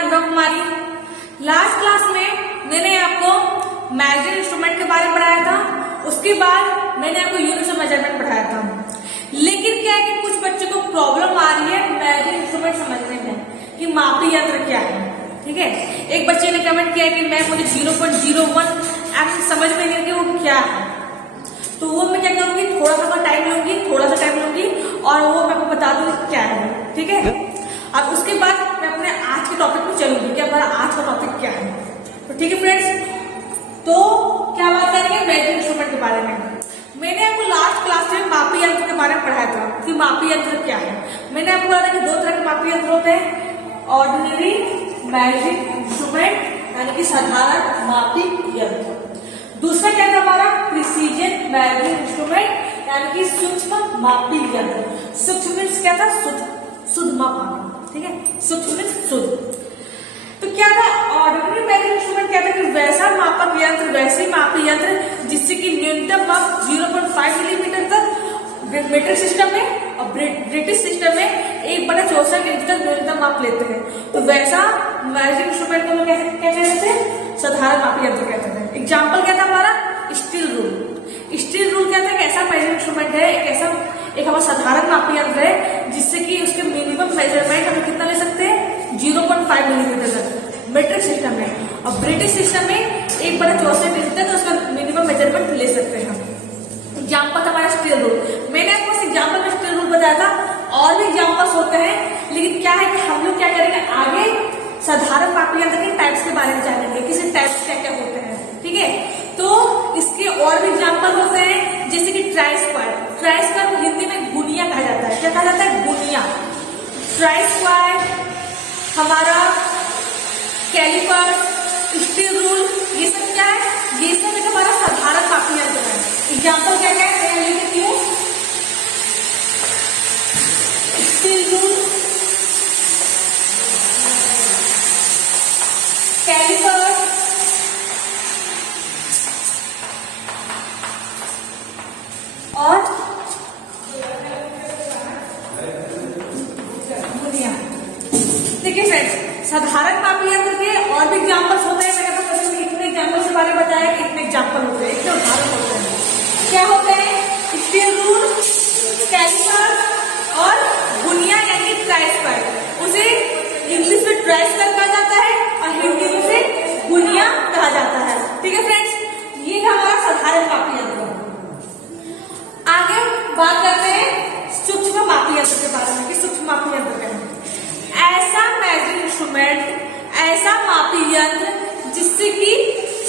नाम Brahma Kumari. Last class में मैंने आपको मेजरिंग इंस्ट्रूमेंट के बारे में पढ़ाया था, उसके बाद मैंने आपको यूनिट्स ऑफ मेजरमेंट पढ़ाया था। लेकिन क्या है कि कुछ बच्चों को प्रॉब्लम आ रही है मेजरिंग इंस्ट्रूमेंट समझने में कि मापी यंत्र क्या है। ठीक है, एक बच्चे ने कमेंट किया कि मैं मुझे 0.01 एम समझ में नहीं कि वो क्या है। तो वो मैं क्या करूंगी, थोड़ा सा टाइम लूंगी और वो मैं आपको बता दूंगी क्या है। ठीक है, अब उसके बाद मैं अपने आज के टॉपिक पे चलूंगी कि हमारा आज का टॉपिक क्या है। तो ठीक है फ्रेंड्स, तो क्या बात करेंगे मेजरिंग इंस्ट्रूमेंट के बारे में। मैंने आपको लास्ट क्लास में मापी यंत्र के बारे में पढ़ाया था कि मापी यंत्र क्या है। मैंने आपको बताया कि दो तरह के मापी यंत्र होते हैं, ऑर्डिनरी मेजरिंग इंस्ट्रूमेंट यानी कि साधारण मापी यंत्र। दूसरा क्या था हमारा, प्रिसीजन मेजरिंग इंस्ट्रूमेंट यानी कि सूक्ष्म मापी यंत्र। सूक्ष्म मीन्स क्या था, शुद्ध मापना। ठीक है, सूक्ष्म मीन्स शुद्ध। तो क्या था ऑर्डिनरी मेजरिंग इंस्ट्रूमेंट, क्या था कि वैसा मापक यंत्र, वैसे मापी यंत्र जिससे कि न्यूनतम माप 0.5 मिलीमीटर तक मीटर सिस्टम में और ब्रिटिश सिस्टम में 1/64 इंच तक न्यूनतम माप लेते हैं। तो वैसा मेजरिंग इंस्ट्रूमेंट को लोग क्या कहते थे, साधारण मापी यंत्र कहते थे। एग्जाम्पल क्या था हमारा, स्टील रूल। स्टील रूल क्या था, एक ऐसा मेजरिंग इंस्ट्रूमेंट है, एक हमारा साधारण मापी यंत्र है जिससे कि उसके मिनिमम मेजरमेंट हम कितना ले सकते हैं, 0.5 मिलीमीटर तक मीट्रिक सिस्टम में, और ब्रिटिश सिस्टम में 1/64 इंच तक उसका मिनिमम मेजरमेंट ले सकते हैं हम। एग्जाम्पल था हमारा स्टील रूल। मैंने आपको एग्जाम्पल में स्टील रूल बताया था, और भी एग्जाम्पल्स होते हैं, लेकिन क्या है कि हम लोग क्या करेंगे आगे साधारण मापी यंत्र के टाइप्स के बारे में जानेंगे, किसी टाइप्स क्या क्या होते हैं। ठीक है, तो इसके और भी एग्जाम्पल होते हैं, जैसे कि ट्राई स्क्वायर। ट्राई स्क्वायर को हिंदी में गुनिया कहा जाता है। क्या कहा जाता है, गुनिया। ट्राई स्क्वायर, हमारा कैलिपर, स्टील रूल, ये सब क्या है, ये सब एक हमारा साधारण मापी यंत्र है। एग्जाम्पल क्या क्या है, मैं लिखती हूँ, स्टील रूल, कैलिपर, और गुनिया। देखिए फ्रेंड्स, साधारण मापी यंत्र के और भी एग्जाम्पल्स होते हैं। मैंने आपको इतने एग्जाम्पल्स के बारे में बताया कि इतने एग्जाम्पल होते हैं, इतने उदाहरण होते हैं। क्या होते हैं, स्टील रूल, कैलिपर और गुनिया यानी ट्राई स्क्वायर। उसे इंग्लिश में ट्राई स्क्वायर कहा जाता है और हिंदी में उसे गुनिया कहा जाता है। ठीक है फ्रेंड्स, ये था हमारा साधारण मापी यंत्र। आगे बात करते हैं सूक्ष्म मापी यंत्र के बारे में कि सूक्ष्म मापी यंत्र क्या है। ऐसा मेजरिंग इंस्ट्रूमेंट, ऐसा मापी यंत्र जिससे कि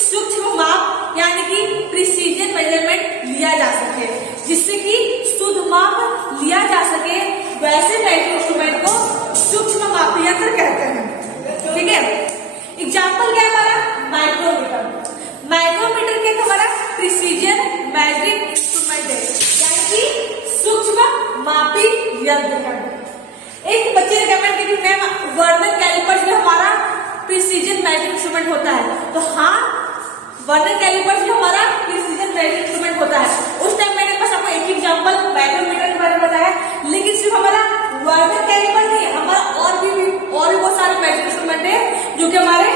सूक्ष्म माप यानी कि प्रिसीजन मेजरमेंट लिया जा सके, जिससे कि शुद्ध माप लिया जा सके, वैसे मेजरिंग इंस्ट्रूमेंट को सूक्ष्म मापी यंत्र कहते हैं। ठीक है, एग्जाम्पल क्या है हमारा, माइक्रोमीटर। माइक्रोमीटर क्या हमारा प्रिसीजन मेजरिंग इंस्ट्रूमेंट है, यानी कि सूक्ष्म मापी यंत्र है। एक बच्चे ने कमेंट किया कि मैम वर्नियर कैलिपर्स में हमारा प्रिसीजन मेजरिंग इंस्ट्रूमेंट होता है। तो हाँ, वर्नियर कैलिपर्स में हमारा प्रिसीजन मेजरिंग इंस्ट्रूमेंट होता है। उस टाइम मैंने बस आपको एक एग्जांपल माइक्रोमीटर के बारे में बताया, लेकिन सिर्फ हमारा वर्नियर कैलिपर नहीं, हमारा और भी बहुत सारे मेजरिंग इंस्ट्रूमेंट है जो कि हमारे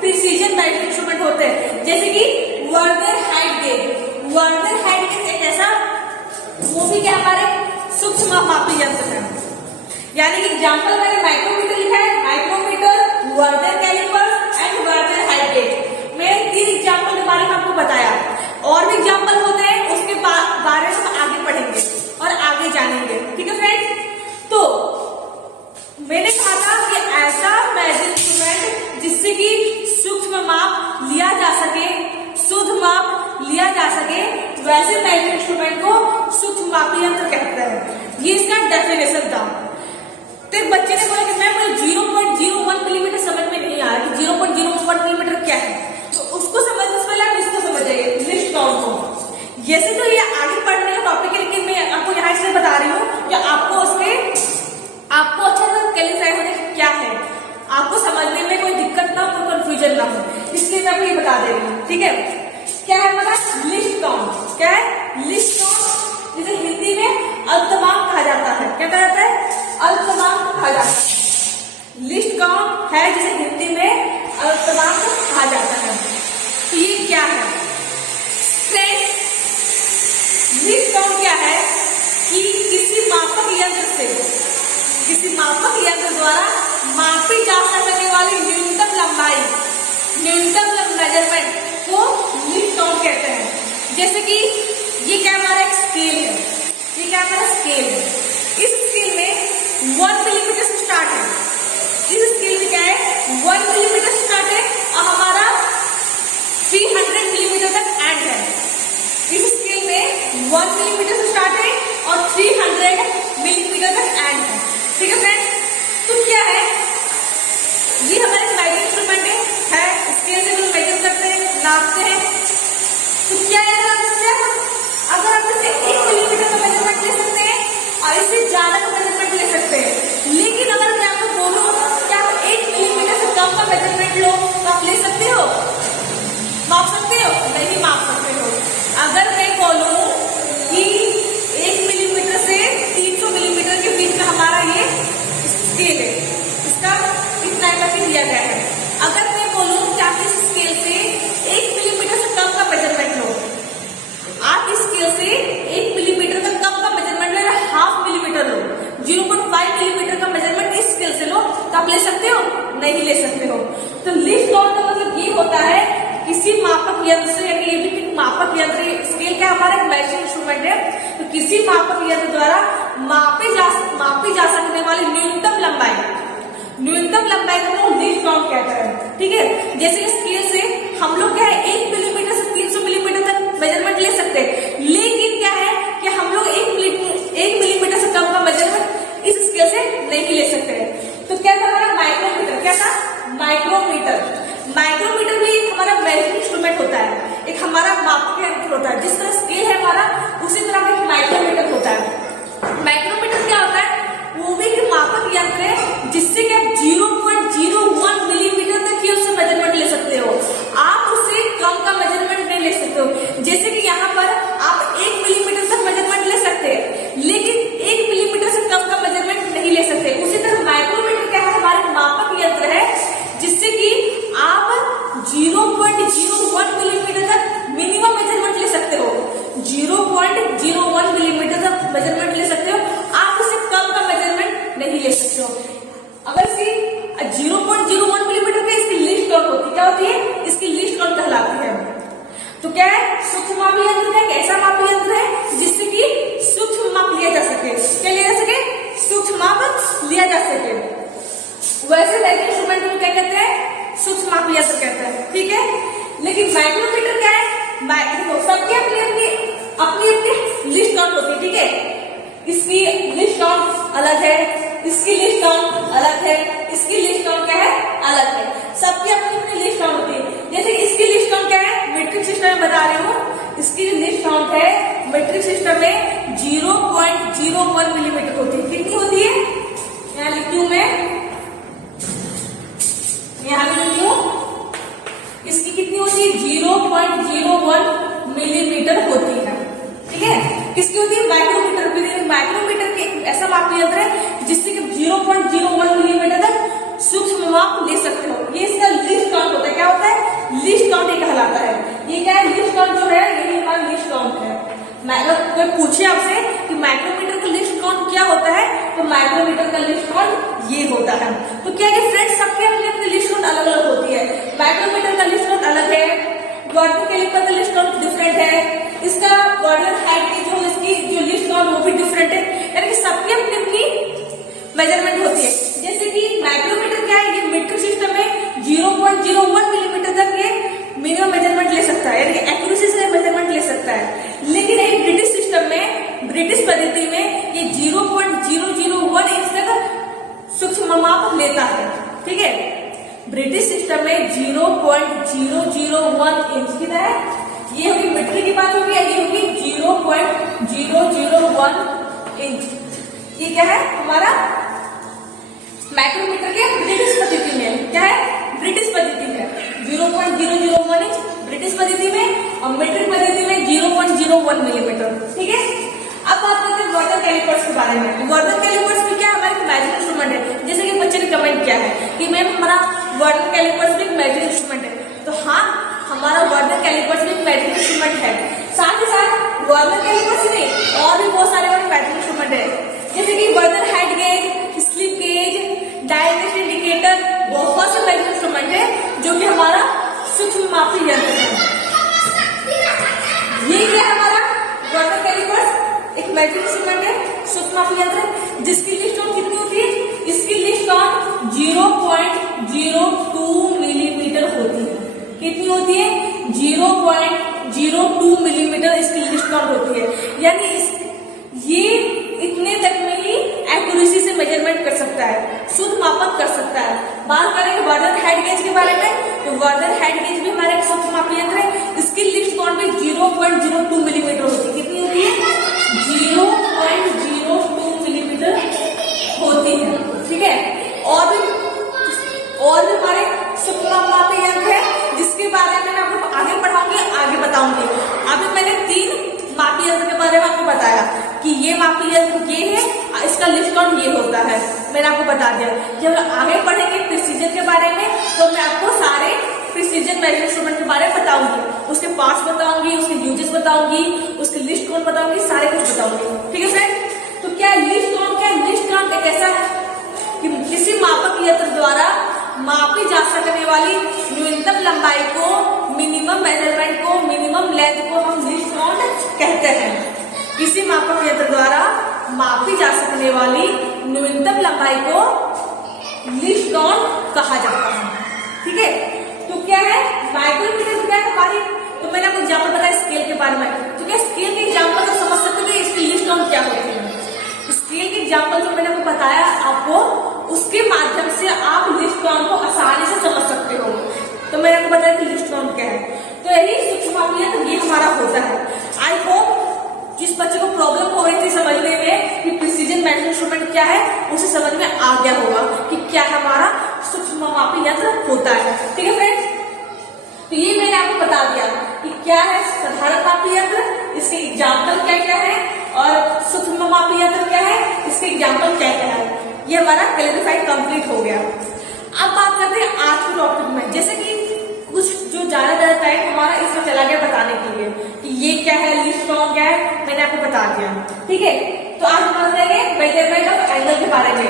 प्रिसीजन मेजरिंग इंस्ट्रूमेंट होते हैं, जैसे कि vernier height gauge. Vernier height gauge एक ऐसा, वो भी क्या हमारे सूक्ष्म मापी यंत्र है। यानी कि एग्जांपल मैंने माइक्रोमीटर लिखा है, micrometer, vernier calliper and vernier height gauge. मैंने 3 एग्जांपल के बारे में आपको बताया, और भी एग्जांपल होते हैं, उसके बारे में हम आगे पढ़ेंगे और आगे जानेंगे। ठीक है फ्रेंड्स, तो मैंने कहा था कि ऐसा मेजरिंग इंस्ट्रूमेंट जिससे कि सूक्ष्म माप लिया जा सके, शुद्ध माप लिया जा सके, वैसे मेजरिंग इंस्ट्रूमेंट को सूक्ष्म मापी यंत्र कहते हैं। ये इसका डेफिनेशन था। तो एक बच्चे ने बोला कि मैम मुझे 0.01 मिलीमीटर समझ में नहीं आ रहा कि 0.01 मिलीमीटर क्या है। तो उसको समझने से पहले आप इसको समझ जाइए, लिस्ट काउंट को। जैसे तो ये आगे पढ़ने का टॉपिक है, लेकिन मैं आपको यहाँ इसलिए बता रही हूँ कि आपको अच्छे से क्लियर हो जाए क्या है, आपको समझने में कोई दिक्कत ना हो, कोई कंफ्यूजन ना हो, इसलिए मैं आपको ये बता दे रही हूँ। ठीक है, क्या है हमारा लिस्ट काउंट। क्या है लिस्ट काउंट, जिसे हिंदी में अल्पतमांक कहा जाता है। क्या कहा जाता है, अल्पतमांक कहा जाता है। लिस्ट काउंट है जिसे हिंदी किसी मापक यंत्र द्वारा मापी जा सकने वाली न्यूनतम लंबाई, मेजरमेंट को लीस्ट काउंट कहते हैं। जैसे कि ये क्या हमारा एक स्केल है, ये क्या हमारा स्केल है। इस स्केल में 1 मिलीमीटर से स्टार्ट है, इस स्केल में क्या है 1 मिलीमीटर से स्टार्ट है और हमारा 300 मिलीमीटर तक एंड है। इस स्केल में 1 मिलीमीटर से स्टार्ट है और 300 मिलीमीटर तक एंड है। ठीक है फ्रेंड्स, तो क्या है ये हमारे मेजरिंग इंस्ट्रूमेंट है, स्केल से जो मेजर करते हैं, नापते हैं। तो क्या है अगर आप इसे 1 मिलीमीटर का मेजरमेंट ले सकते हैं और इससे ज्यादा का मेजरमेंट ले सकते हैं, लेकिन अगर मैं आपको बोलूं कि आप 1 मिलीमीटर से कम का मेजरमेंट लो तो आप ले सकते हो, माप सकते हो? नहीं माप सकते हो। अगर मैं बोलूं कि 1 मिलीमीटर से 300 मिलीमीटर के बीच का हमारा ये स्केल है, इसका इतना करके दिया गया है। अगर मैं बोलूं कि आप इस स्केल से 1 मिलीमीटर से कम का मेजरमेंट लो, आप इस स्केल से 1 मिलीमीटर का कम का मेजरमेंट ले रहे, 1/2 मिलीमीटर लो, 0.5 मिलीमीटर का मेजरमेंट इस स्केल से लो, तो आप ले सकते हो? नहीं ले सकते हो। तो लीस्ट काउंट का मतलब ये होता है किसी मापक यंत्र से, यानी ये भी मापक यंत्र, स्केल क्या हमारा एक मेजरिंग इंस्ट्रूमेंट है, तो किसी मापक यंत्र द्वारा मापी जा सकने वाली न्यूनतम लंबाई को लीस्ट काउंट कहता है। ठीक है, जैसे स्केल से हम लोग क्या है 1 मिलीमीटर से 300 मिलीमीटर तक मेजरमेंट ले सकते हैं, लेकिन क्या है कि हम लोग 1 मिलीमीटर से कम का मेजरमेंट इस स्केल से नहीं ले सकते हैं। तो क्या था हमारा माइक्रोमीटर, क्या था माइक्रोमीटर भी हमारा मेजरिंग इंस्ट्रूमेंट होता है, एक हमारा मापक यंत्र होता है। जिस तरह स्केल है हमारा, उसी तरह एक माइक्रोमीटर होता है। माइक्रोमीटर क्या होता है? वो भी एक मापक यंत्र है जिससे कि आप 0.01 मिलीमीटर तक ही उससे मेजरमेंट ले सकते हो, आप उससे कम का मेजरमेंट नहीं ले सकते हो। जैसे कि यहाँ पर आप 1 मिलीमीटर तक मेजरमेंट ले सकते हैं, लेकिन 1 मिलीमीटर से कम का मेजरमेंट नहीं ले सकते। उसी तरह माइक्रोमीटर क्या है? हमारा मापक यंत्र है जिससे कि आप 0.01 मिलीमीटर तक मिनिमम मेजरमेंट ले सकते हो, 0.01 मिलीमीटर तक मेजरमेंट ले सकते हो, आप उससे कम का मेजरमेंट नहीं ले सकते हो। अगर इसकी 0.01 मिलीमीटर का इसकी लीस्ट काउंट होती है, क्या होती है? इसकी लीस्ट काउंट कहलाती है। तो क्या है? सूक्ष्म मापी यंत्र है, ऐसा मापी यंत्र है जिससे कि सूक्ष्म माप लिया जा सके। क्या लिया जा सके? सूक्ष्म माप लिया जा सके। वैसे मेजरिंग इंस्ट्रूमेंट को क्या कहते हैं? सूक्ष्म मापी यंत्र कहते हैं। ठीक है, लेकिन माइक्रोमीटर क्या है? सबकी अपनी अपनी लिस्ट काउंट होती है। ठीक है, इसकी लिस्ट काउंट अलग है, इसकी लिस्ट काउंट अलग है, इसकी लिस्ट काउंट क्या है? अलग है। सबकी अपनी अपनी लिस्ट काउंट होती है। जैसे इसकी लिस्ट काउंट क्या है? मीट्रिक सिस्टम में बता रही हूँ, इसकी लिस्ट काउंट है मीट्रिक सिस्टम में 0.01 मिलीमीटर होती है। कितनी होती है? यहाँ लिखती हूँ मैं, यहाँ भी लिखती हूँ, इसकी कितनी होती है? 0.01 मिलीमीटर होती है। ठीक है, किसकी होती है? माइक्रोमीटर। माइक्रोमीटर के ऐसा मापी यंत्र है जिससे कि 0.01 मिलीमीटर तक सूक्ष्म माप ले सकते हो। ये इसका लिस्ट काउंट होता है। क्या होता है? लिस्ट काउंट ये कहलाता है। ये क्या है? लिस्ट काउंट जो है ये हमारा लिस्ट काउंट है। कोई पूछे आपसे कि माइक्रोमीटर का लिस्ट काउंट क्या होता है, तो माइक्रोमीटर का लिस्ट काउंट ये होता है। तो क्या है फ्रेंड्स, सबके अपनी अपनी लिस्ट काउंट अलग अलग होती है। माइक्रोमीटर का लिस्ट काउंट अलग है, वर्नियर कैलिपर का लिस्ट काउंट डिफरेंट है, इसका वर्नियर हाइट की जो इसकी जो लिस्ट काउंट वो भी डिफरेंट है। यानी कि सबकी अपनी अपनी मेजरमेंट होती है। जैसे कि माइक्रोमीटर क्या है? ये मीट्रिक सिस्टम में 0.01 मिलीमीटर तक ये मिनिमम मेजरमेंट ले सकता है, यानी एक्यूरेसी से मेजरमेंट ले सकता है। लेकिन एक ब्रिटिश सिस्टम में, ब्रिटिश पद्धति में ये 0.001 इंच तक सूक्ष्म माप लेता है। ठीक है, ब्रिटिश सिस्टम में 0.001 इंच की तरह, ये होगी मीट्रिक की बात होगी, ये होगी 0.001 इंच। ये क्या है? हमारा माइक्रोमीटर के ब्रिटिश पद्धति में क्या है? ब्रिटिश पद्धति में 0.001 इंच ब्रिटिश पद्धति में, और मीट्रिक पद्धति में 0.01 मिलीमीटर। ठीक है, अब बात करते हैं वर्नियर कैलिपर्स के बारे में। वर्नियर कैलिपर्स भी क्या हमारे मेजरिंग इंस्ट्रूमेंट है। जैसे कि बच्चे ने कमेंट किया है कि मैम हमारा वर्नियर कैलिपर्स भी एक मेजरिंग इंस्ट्रूमेंट है, तो हाँ, हमारा वर्नियर कैलिपर्स भी एक मेजरिंग इंस्ट्रूमेंट है। साथ ही साथ वर्नियर कैलिपर्स नहीं और भी बहुत सारे मेजरिंग इंस्ट्रूमेंट है, जैसे कि वर्नियर हाइट गेज, स्लिप मापी यंत्र है। ये क्या है हमारा वाटर कैलिपर्स, एक मेजरिंग इंस्ट्रूमेंट है, सूक्ष्म मापी यंत्र, जिसकी लिस्ट ऑन कितनी होती है? इसकी लिस्ट ऑन 0.02 मिलीमीटर होती है। कितनी होती है? 0.02 मिलीमीटर इसकी लिस्ट ऑन होती है। यानी ये इतने तक में ही एक्यूरेसी से मेजरमेंट कर सकता है, शुद्ध मापन कर सकता है। बात करेंगे वर्दन हेड गेज के बारे में, तो वर्दन हेड गेज भी हमारे सूक्ष्म मापी यंत्र है। इसकी लिस्ट काउंट भी 0.02 मिलीमीटर होती है। कितनी होती है? 0.02 मिलीमीटर होती है। ठीक है, और भी हमारे सूक्ष्म मापी यंत्र है, जिसके बारे में मैं आपको आगे पढ़ाऊंगी, आगे बताऊंगी। अभी मैंने 3 मापी यंत्र के बारे में आपको बताया कि ये मापी यंत्र ये है, इसका लिस्ट काउंट ये होता है, मैंने आपको बता दिया। जब आगे पढ़ेंगे प्रिसीजन के बारे में, तो मैं आपको सारे प्रिसीजन मेजरिंग इंस्ट्रूमेंट के बारे में बताऊंगी, उसके पार्ट्स बताऊंगी, उसके यूजेस बताऊंगी, उसके लिस्ट काउंट बताऊंगी, सारे कुछ बताऊंगी। ठीक है फ्रेंड, तो क्या लिस्ट काउंट? क्या लिस्ट काउंट एक ऐसा है कि किसी मापक यंत्र द्वारा मापी जा सकने वाली न्यूनतम लंबाई को, मिनिमम मेजरमेंट को, मिनिमम लेंथ को हम लिस्ट काउंट कहते हैं। किसी मापक यंत्र द्वारा मापी जा सकने वाली न्यूनतम लंबाई को लिस्ट काउंट कहा जाता है। ठीक है, तो क्या है माइक्रोमीटर? क्या है हमारी? तो मैंने आपको एग्जाम्पल बताया स्केल के बारे में, तो क्या स्केल के एग्जाम्पल तो समझ सकते हो इसकी लिस्ट काउंट क्या होती है? स्केल के एग्जाम्पल जो मैंने आपको बताया आपको, उसके माध्यम से आप लिस्ट काउंट को आसानी से समझ सकते हो। तो मैंने आपको बताया कि लिस्ट काउंट क्या है। तो यही सूक्ष्म मापी यंत्र ये हमारा होता है। आई होप जिस बच्चे को प्रॉब्लम हो रही थी समझने में कि प्रिसीजन मेजरिंग इंस्ट्रूमेंट क्या है, उसे समझ में आ गया होगा कि क्या हमारा सूक्ष्म मापी यंत्र होता है। ठीक है फ्रेंड्स, तो ये मैंने आपको बता दिया कि क्या है साधारण मापी यंत्र, इसके एग्जाम्पल क्या क्या है, और सूक्ष्म मापी यंत्र क्या है, इसके एग्जाम्पल क्या क्या है। ये हमारा क्लैरिफाइड कंप्लीट हो गया। अब बात करते हैं आज के टॉपिक में। जैसे कि कुछ जो ज्यादा टाइम हमारा इसमें चला गया बताने के लिए कि ये क्या है, लिस्ट काउंट क्या है, मैंने आपको बता दिया। ठीक है, तो आज हम बात करेंगे मेजरमेंट ऑफ एंगल के बारे में,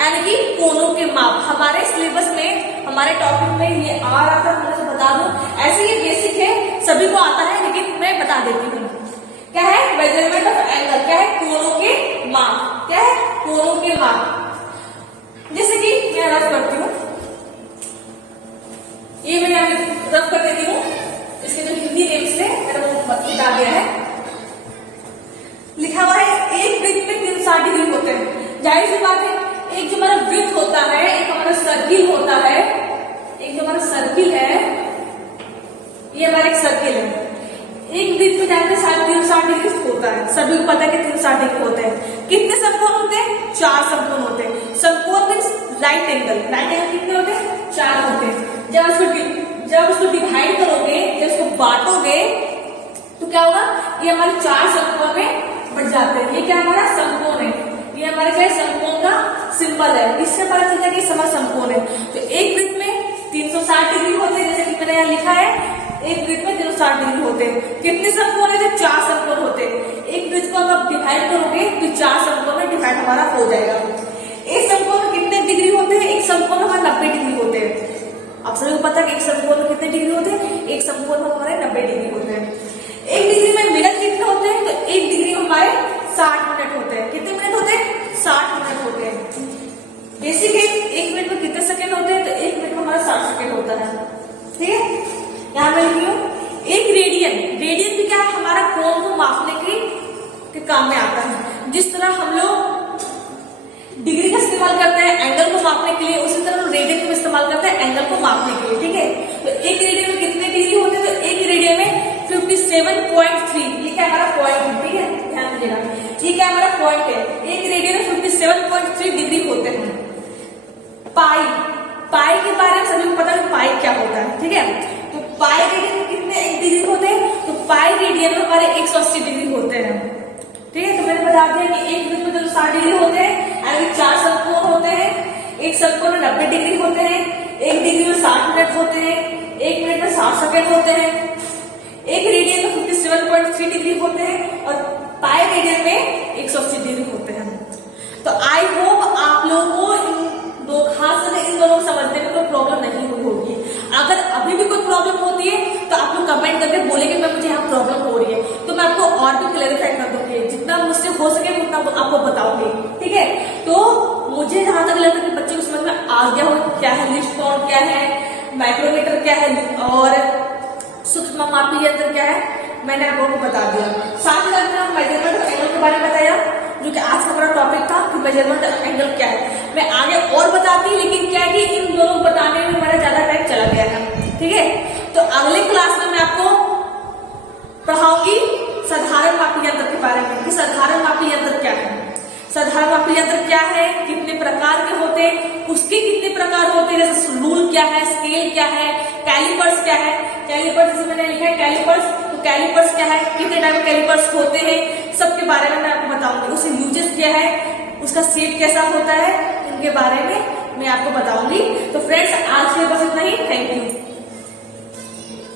यानी कि कोनों के माप। हमारे सिलेबस में, हमारे टॉपिक में ये आ रहा था, मैं बता दूं। ऐसे ये बेसिक है, सभी को आता है, लेकिन मैं बता देती हूँ। क्या है मेजरमेंट ऑफ एंगल? क्या है? कोनों के माप। क्या है? कोनों के माप। जैसे कि मैं रफ करती हूँ, ये मैंने रफ कर देती हूँ, इसके जो हिंदी नेम्स है मैंने वो बता दिया है। लिखा हुआ है एक वृत्त में 360 डिग्री होते हैं। जाहिर सी बात है, एक जो हमारा वृत्त होता है, एक हमारा सर्किल होता है, एक जो हमारा सर्किल है, ये हमारा एक सर्किल है। एक वृत्त में जाते 360 डिग्री होता है, सभी को पता है कि 360 डिग्री होते हैं। कितने समकोण होते हैं? 4 समकोण होते हैं। समकोण means right angle. Right angle कितने होते हैं? 4 होते हैं। जब उसको डिवाइड करोगे, जब उसको बांटोगे, तो क्या होगा? ये हमारे 4 समकोण में बढ़ जाते हैं। ये क्या हमारा समकोण है, ये हमारे क्या समकोण का सिंबल है। इससे पता चलता है कि हमारा समकोण है। तो एक वृत्त में 360 डिग्री होते हैं, जैसे कि मैंने यहाँ लिखा है, एक वृत्त में 360 डिग्री होते हैं। कितने समकोण है? जब 4 समकोण होते हैं। एक वृत्त को अगर डिवाइड करोगे तो 4 समकोण में डिवाइड हमारा हो जाएगा। एक समकोण में कितने डिग्री होते हैं? एक समकोण में हमारे 90 डिग्री होते हैं। आप सभी को पता है कि एक समकोण में कितने डिग्री होते हैं? एक समकोण में हमारे 90 डिग्री होते हैं। एक डिग्री में मिनट कितने होते हैं? तो एक डिग्री में हमारे 60 मिनट होते हैं। कितने मिनट होते हैं? 60 मिनट होते हैं। बेसिक है, एक मिनट में कितने सेकंड होते हैं? तो एक मिनट में हमारा 60 सेकंड होता है। ठीक है, यहाँ मैं लिखी हूँ एक रेडियन। रेडियन भी क्या है? हमारा कोण को मापने के काम में आता है। जिस तरह हम लोग डिग्री का इस्तेमाल करते हैं एंगल को मापने के लिए, उसी तरह रेडियन को इस्तेमाल करते हैं एंगल को मापने के लिए। ठीक है, तो एक रेडियन में कितने डिग्री होते हैं? तो एक रेडियन में 57.3, ये क्या हमारा पॉइंट है। ठीक है, ध्यान दीजिएगा, ये क्या हमारा पॉइंट है। एक रेडियन में 57.3 डिग्री होते हैं। पाई के बारे में सभी को पता है पाई क्या होता है। ठीक है, तो पाई रेडियन में कितने डिग्री होते हैं? तो पाई रेडियन में हमारे 180 डिग्री होते हैं। ठीक है, तो मैंने बता दिया कि एक वृत्त में 360 डिग्री होते हैं, यानी 4 समकोण होते हैं। एक समकोण में 90 डिग्री होते हैं, एक डिग्री में 60 मिनट होते हैं, एक मिनट में 60 सेकंड होते हैं, एक रेडियन में 57.3 डिग्री होते हैं, और पाई रेडियन में 180 डिग्री होते हैं। तो आई होप आप लोगों को इन दोनों समझने में कोई प्रॉब्लम नहीं हुई होगी। अगर अभी भी कोई प्रॉब्लम होती है आपको बताऊंगी, ठीक है। तो मुझे जहां तक लगता है कि बच्चे को समझ में आ गया हो क्या है लिस्ट काउंट, क्या है माइक्रोमीटर, क्या है और सूक्ष्म मापी यंत्र क्या है, मैंने आप लोगों को बता दिया। साथ ही साथ मेजरमेंट एंगल के बारे में बताया, जो कि आज का हमारा टॉपिक था कि मेजरमेंट एंगल क्या है। मैं आगे और बताती, लेकिन क्या है कि इन दोनों को बताने में मेरा ज्यादा टाइम चला गया है, ठीक है। तो अगले क्लास में मैं आपको पढ़ाऊंगी साधारण मापी यंत्र के बारे में कि साधारण मापी यंत्र क्या है, साधारण मापी यंत्र क्या है, कितने प्रकार के होते हैं, उसके कितने प्रकार होते हैं, जैसे रूल क्या है, स्केल क्या है, कैलिपर्स क्या है। कैलिपर्स जैसे मैंने लिखा है कैलिपर्स, तो कैलिपर्स क्या है, कितने टाइप के कैलिपर्स होते हैं, सबके बारे में मैं आपको बताऊंगी। उसके यूजेस क्या है, उसका शेप कैसा होता है, इनके बारे में मैं आपको बताऊंगी। तो फ्रेंड्स आज के बस इतना ही, थैंक यू।